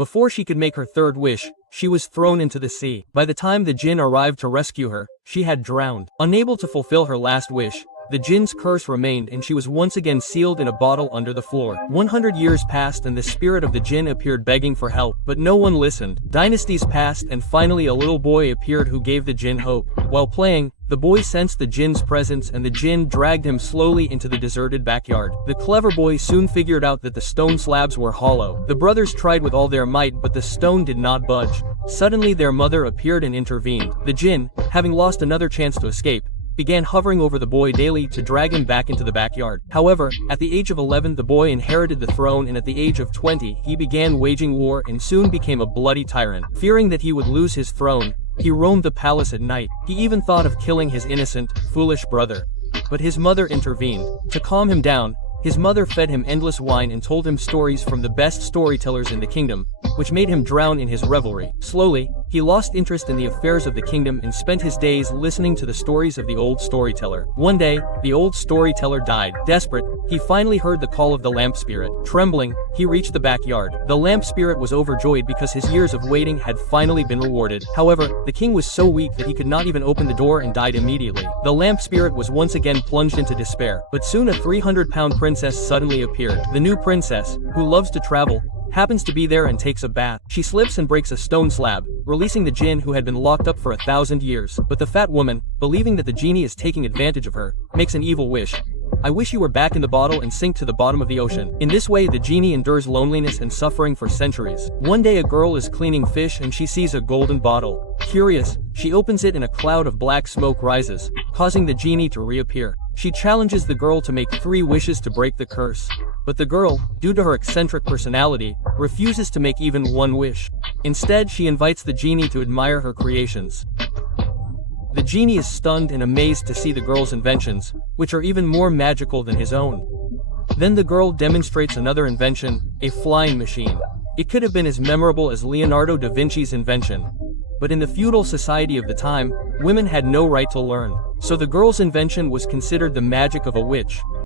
Before she could make her third wish, she was thrown into the sea. By the time the jinn arrived to rescue her, she had drowned. Unable to fulfill her last wish, the jinn's curse remained and she was once again sealed in a bottle under the floor. 100 years passed and the spirit of the jinn appeared begging for help, but no one listened. Dynasties passed and finally a little boy appeared who gave the jinn hope. While playing, the boy sensed the jinn's presence and the jinn dragged him slowly into the deserted backyard. The clever boy soon figured out that the stone slabs were hollow. The brothers tried with all their might but the stone did not budge. Suddenly their mother appeared and intervened. The jinn, having lost another chance to escape, began hovering over the boy daily to drag him back into the backyard. However, at the age of 11 the boy inherited the throne and at the age of 20 he began waging war and soon became a bloody tyrant. Fearing that he would lose his throne, he roamed the palace at night. He even thought of killing his innocent, foolish brother. But his mother intervened. To calm him down, his mother fed him endless wine and told him stories from the best storytellers in the kingdom, which made him drown in his revelry. Slowly, he lost interest in the affairs of the kingdom and spent his days listening to the stories of the old storyteller. One day, the old storyteller died. Desperate, he finally heard the call of the lamp spirit. Trembling, he reached the backyard. The lamp spirit was overjoyed because his years of waiting had finally been rewarded. However, the king was so weak that he could not even open the door and died immediately. The lamp spirit was once again plunged into despair, but soon a 300-pound princess suddenly appeared. The new princess, who loves to travel, happens to be there and takes a bath. She slips and breaks a stone slab, releasing the jinn who had been locked up for 1,000 years. But the fat woman, believing that the genie is taking advantage of her, makes an evil wish. I wish you were back in the bottle and sink to the bottom of the ocean. In this way the genie endures loneliness and suffering for centuries. One day a girl is cleaning fish and she sees a golden bottle. Curious, she opens it and a cloud of black smoke rises, causing the genie to reappear. She challenges the girl to make 3 wishes to break the curse. But the girl, due to her eccentric personality, refuses to make even 1 wish. Instead, she invites the genie to admire her creations. The genie is stunned and amazed to see the girl's inventions, which are even more magical than his own. Then the girl demonstrates another invention, a flying machine. It could have been as memorable as Leonardo da Vinci's invention. But in the feudal society of the time, women had no right to learn. So the girl's invention was considered the magic of a witch.